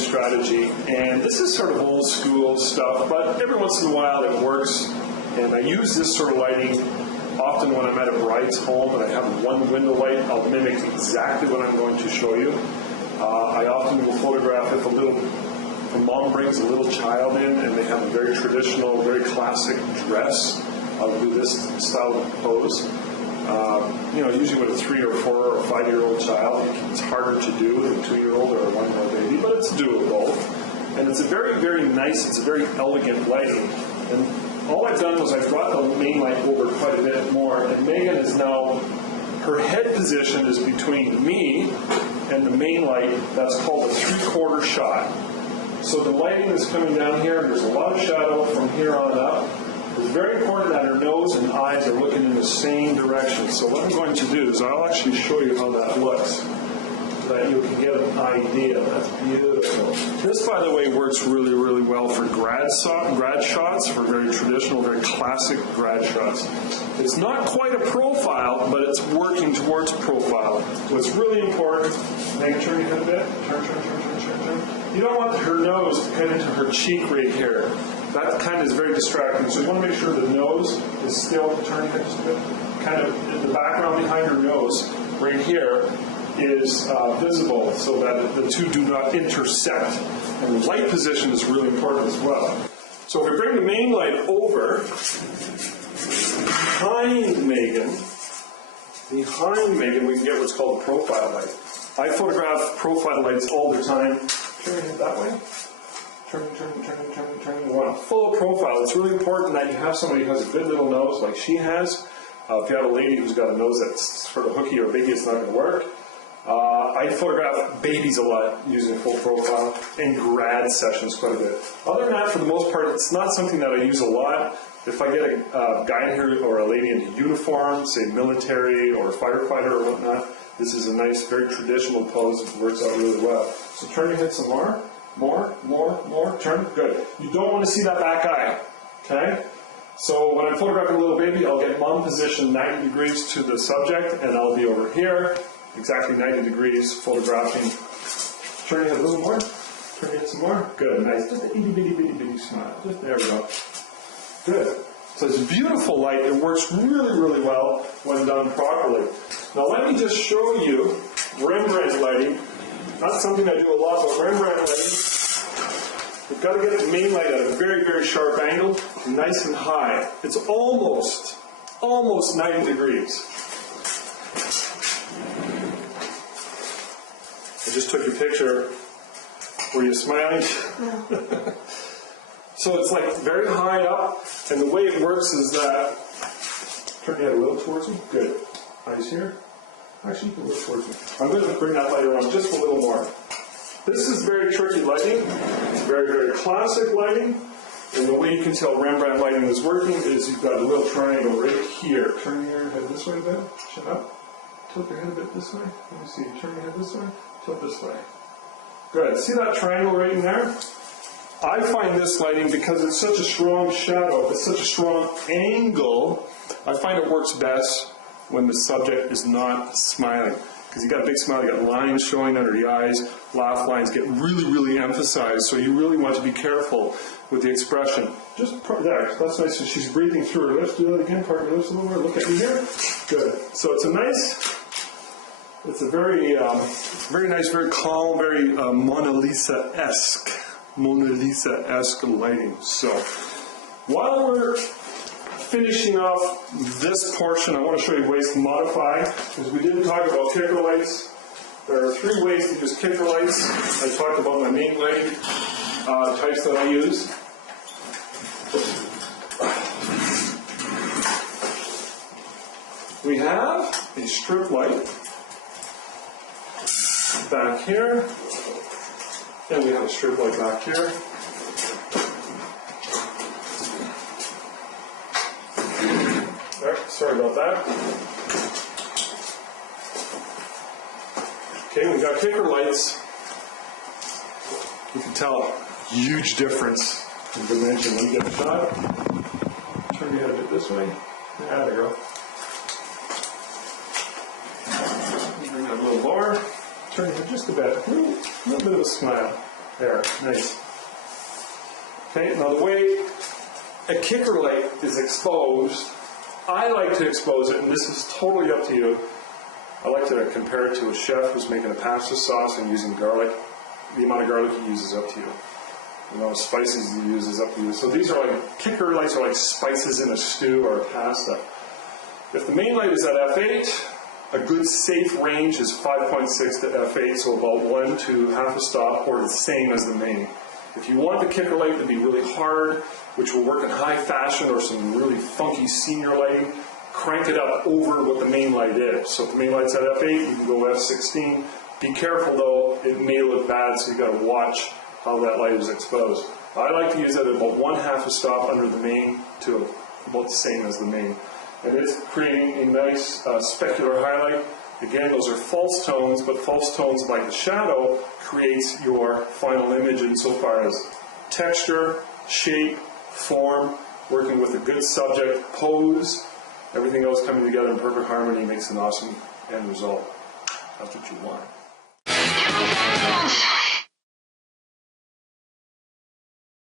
strategy, and this is sort of old school stuff, but every once in a while it works, and I use this sort of lighting often when I'm at a bride's home and I have one window light. I'll mimic exactly what I'm going to show you. I often will photograph if a mom brings a little child in and they have a very traditional, very classic dress. I'll do this style of pose. Usually with a 3 or 4 or 5-year-old child, it's harder to do than a 2-year-old or a 1-year-old baby, but it's doable. And it's a very, very nice, it's a very elegant lighting. And all I've done was I've brought the main light over quite a bit more, and Megan is now, her head position is between me and the main light. That's called a 3/4 shot. So the lighting is coming down here, and there's a lot of shadow from here on up. It's very important that her nose and eyes are looking in the same direction. So what I'm going to do is I'll actually show you how that looks, so that you can get an idea. That's beautiful. This, by the way, works really, really well for grad shots, for very traditional, very classic grad shots. It's not quite a profile, but it's working towards profile. What's really important, Megan, turn your head a bit. Turn. You don't want her nose to cut into her cheek right here. That kind of is very distracting. So you want to make sure the nose is still, turn your head just a bit, kind of in the background behind her nose, right here, is visible so that the two do not intersect. And the light position is really important as well. So if we bring the main light over behind Megan, we can get what's called a profile light. I photograph profile lights all the time. Turn your head that way. Turn. You want a full profile. It's really important that you have somebody who has a good little nose like she has. If you have a lady who's got a nose that's sort of hooky or biggie, it's not going to work. I photograph babies a lot using full profile and grad sessions quite a bit. Other than that, for the most part, it's not something that I use a lot. If I get a guy in here or a lady in a uniform, say military or firefighter or whatnot, this is a nice, very traditional pose. It works out really well. So turn your head some more. More. Turn. Good. You don't want to see that back eye. Okay? So when I'm photographing a little baby, I'll get mom position 90 degrees to the subject, and I'll be over here, exactly 90 degrees, photographing. Turn your head a little more. Turn your head some more. Good. Nice. Just an itty bitty smile. Just there we go. Good. So it's beautiful light. It works really, really well when done properly. Now let me just show you Rembrandt lighting. Not something I do a lot, but Rembrandt lighting. You've got to get the main light at a very, very sharp angle, nice and high. It's almost 90 degrees. I just took your picture. Were you smiling? No. So it's like very high up, and the way it works is that, turn your head a little towards me. Good. Eyes here. Actually, you can look towards me. I'm going to bring that light around just a little more. This is very tricky lighting. It's very, very classic lighting. And the way you can tell Rembrandt lighting is working is you've got a little triangle right here. Turn your head this way a bit. Chin up. Tilt your head a bit this way. Let me see. Turn your head this way. Tilt this way. Good. See that triangle right in there? I find this lighting, because it's such a strong shadow, it's such a strong angle, I find it works best when the subject is not smiling. Because you got a big smile, you got lines showing under the eyes, laugh lines get really, really emphasized, so you really want to be careful with the expression. Just there, that's nice. So she's breathing through her lips. Do that again, part your lips a little more. Look at me here. Good. So it's a nice, it's a very, very nice, very calm, very Mona Lisa-esque lighting. So while we're finishing off this portion, I want to show you ways to modify, because we didn't talk about kicker lights. There are 3 ways to use kicker lights. I talked about my main lighting types that I use. We have a strip light back here, and we have a strip light back here. There, sorry about that. Okay, we've got kicker lights. You can tell a huge difference in dimension. Let me get a shot. Turn your head a bit this way. Yeah, there you go. Bring that a little lower. Turn your head just a bit. A little bit of a smile. There, nice. Okay, now the way a kicker light is exposed, I like to expose it, and this is totally up to you. I like to compare it to a chef who's making a pasta sauce and using garlic. The amount of garlic he uses is up to you. The amount of spices he uses is up to you. So these are like, kicker lights are like spices in a stew or a pasta. If the main light is at f8, a good safe range is 5.6 to f8, so about 1 to half a stop, or the same as the main. If you want the kicker light to be really hard, which will work in high fashion or some really funky senior lighting, crank it up over what the main light is. So if the main light's at f8, you can go f16. Be careful though, it may look bad, so you got to watch how that light is exposed. I like to use it at about 1/2 a stop under the main to about the same as the main. And it's creating a nice specular highlight. Again, those are false tones, but false tones like the shadow creates your final image insofar as texture, shape, form, working with a good subject, pose, everything else coming together in perfect harmony makes an awesome end result. That's what you want.